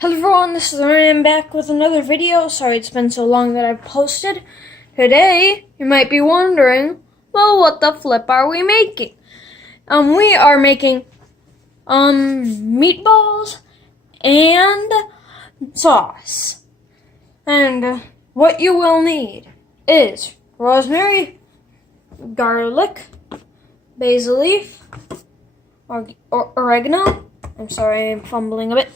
Hello everyone, this is Ryan back with another video. Sorry it's been so long that I've posted. Today, you might be wondering, well, what the flip are we making? We are making, meatballs and sauce. And what you will need is rosemary, garlic, basil leaf, oregano. I'm sorry, I'm fumbling a bit.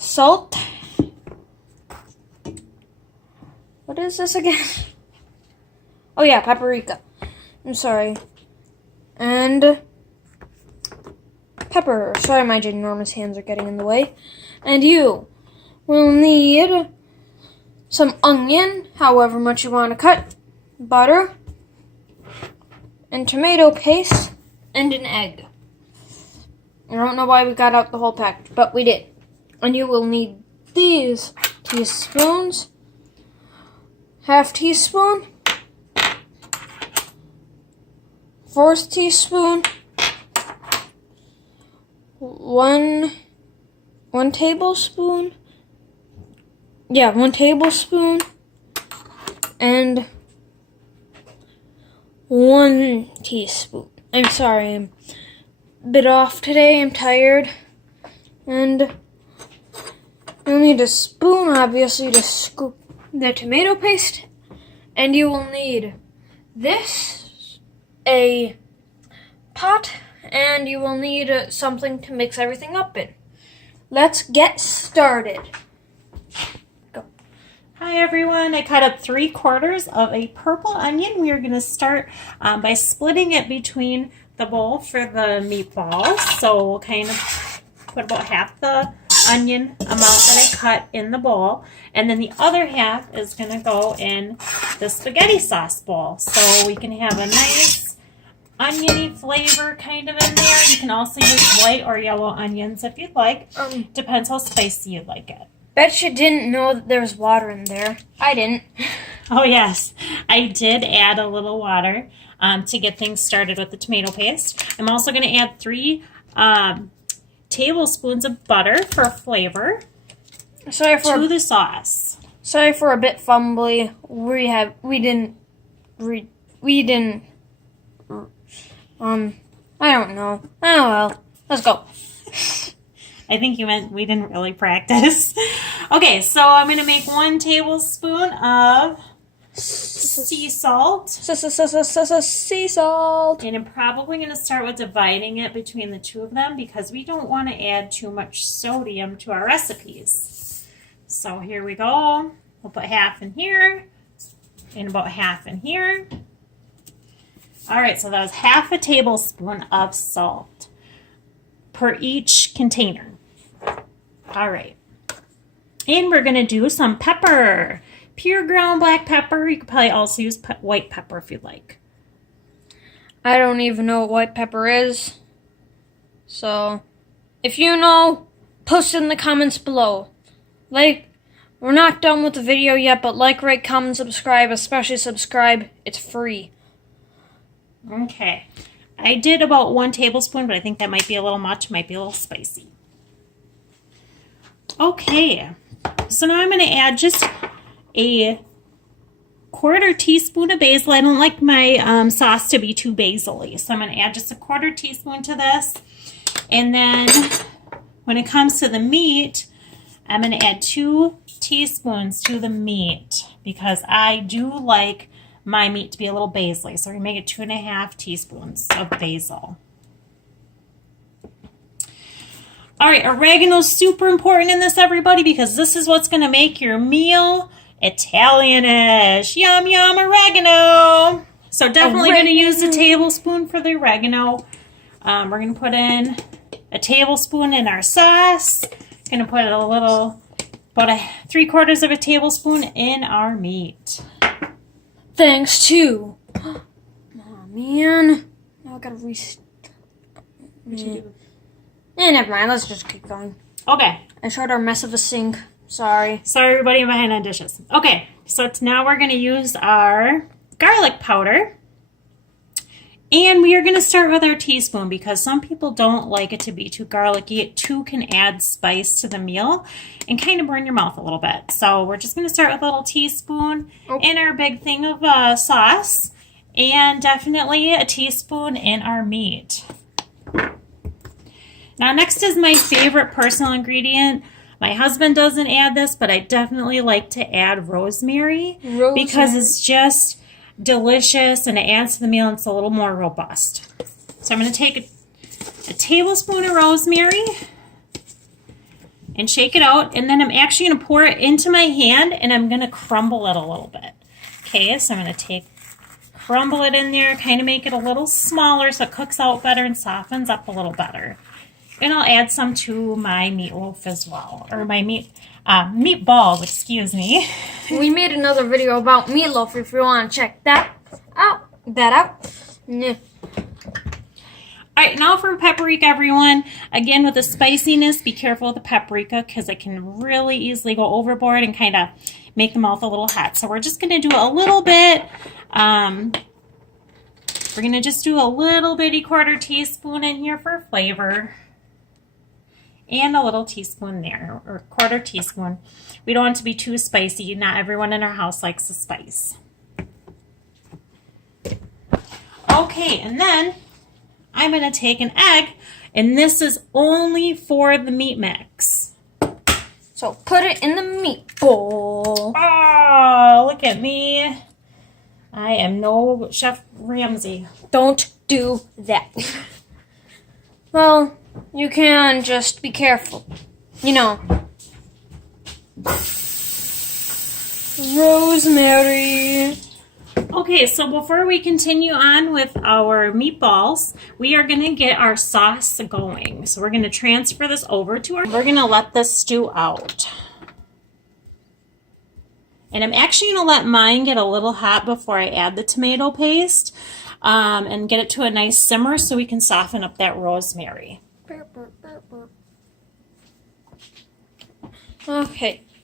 Salt. What is this again? Oh yeah, paprika. I'm sorry. And pepper. Sorry, my ginormous hands are getting in the way. And you will need some onion, however much you want to cut, butter, and tomato paste, and an egg. I don't know why we got out the whole package, but we did. And you will need these teaspoons, half teaspoon, fourth teaspoon, one tablespoon, one tablespoon, and 1 teaspoon. I'm sorry, I'm a bit off today, I'm tired, and you'll need a spoon, obviously, to scoop the tomato paste. And you will need this, a pot, and you will need something to mix everything up in. Let's get started. Go. Hi everyone, I cut up 3/4 of a purple onion. We are going to start by splitting it between the bowl for the meatballs. So we'll kind of put about half the onion amount that I cut in the bowl, and then the other half is going to go in the spaghetti sauce bowl, so we can have a nice oniony flavor kind of in there. You can also use white or yellow onions if you'd like. Depends how spicy you'd like it. Bet you didn't know that there was water in there. I didn't. Oh yes, I did add a little water to get things started with the tomato paste. I'm also going to add 3 tablespoons of butter for flavor to the sauce. Sorry for a bit fumbly. We didn't. I don't know. Oh well. Let's go. I think you meant we didn't really practice. Okay, so I'm going to make 1 tablespoon of sea salt. Sea salt. And I'm probably going to start with dividing it between the 2 of them because we don't want to add too much sodium to our recipes. So here we go. We'll put half in here and about half in here. All right, so that was half a tablespoon of salt per each container. All right. And we're going to do some pepper. Pure ground black pepper. You could probably also use white pepper if you'd like. I don't even know what white pepper is. So, if you know, post it in the comments below. We're not done with the video yet, but like, rate, comment, subscribe. Especially subscribe. It's free. Okay. I did about 1 tablespoon, but I think that might be a little much. Might be a little spicy. Okay. So now I'm going to add just a 1/4 teaspoon of basil. I don't like my sauce to be too basil-y, so I'm going to add just a 1/4 teaspoon to this. And then when it comes to the meat, I'm going to add 2 teaspoons to the meat because I do like my meat to be a little basil-y. So we're going to make it 2.5 teaspoons of basil. All right, oregano is super important in this, everybody, because this is what's going to make your meal Italianish. Yum, yum, oregano. So definitely going to use a tablespoon for the oregano. We're going to put in a tablespoon in our sauce. Going to put about 3/4 of a tablespoon in our meat. Thanks to... Oh, man. Now I gotta restart. Never mind. Let's just keep going. Okay. I showed our mess of a sink. Sorry. Sorry, everybody, I'm behind on dishes. Okay, so now we're going to use our garlic powder. And we are going to start with our teaspoon because some people don't like it to be too garlicky. It too can add spice to the meal and kind of burn your mouth a little bit. So we're just going to start with a little teaspoon in our big thing of sauce, and definitely a teaspoon in our meat. Now next is my favorite personal ingredient. My husband doesn't add this, but I definitely like to add rosemary. Because it's just delicious and it adds to the meal and it's a little more robust. So I'm going to take a tablespoon of rosemary and shake it out, and then I'm actually going to pour it into my hand and I'm going to crumble it a little bit. Okay, so I'm going to crumble it in there, kind of make it a little smaller so it cooks out better and softens up a little better. And I'll add some to my meatloaf as well, or my meatballs, excuse me. We made another video about meatloaf if you want to check that out. Yeah. All right, now for paprika, everyone. Again, with the spiciness, be careful with the paprika because it can really easily go overboard and kind of make the mouth a little hot. So we're just going to do a little bit. We're going to just do a little bitty 1/4 teaspoon in here for flavor. And a little teaspoon there, or 1/4 teaspoon. We don't want it to be too spicy. Not everyone in our house likes the spice. Okay, and then I'm going to take an egg, and this is only for the meat mix. So put it in the meat bowl. Oh, look at me. I am no Chef Ramsay. Don't do that. Well, you can, just be careful. You know. Rosemary. Okay, so before we continue on with our meatballs, we are going to get our sauce going. So we're going to transfer this over to we're going to let this stew out. And I'm actually going to let mine get a little hot before I add the tomato paste and get it to a nice simmer so we can soften up that rosemary. Okay,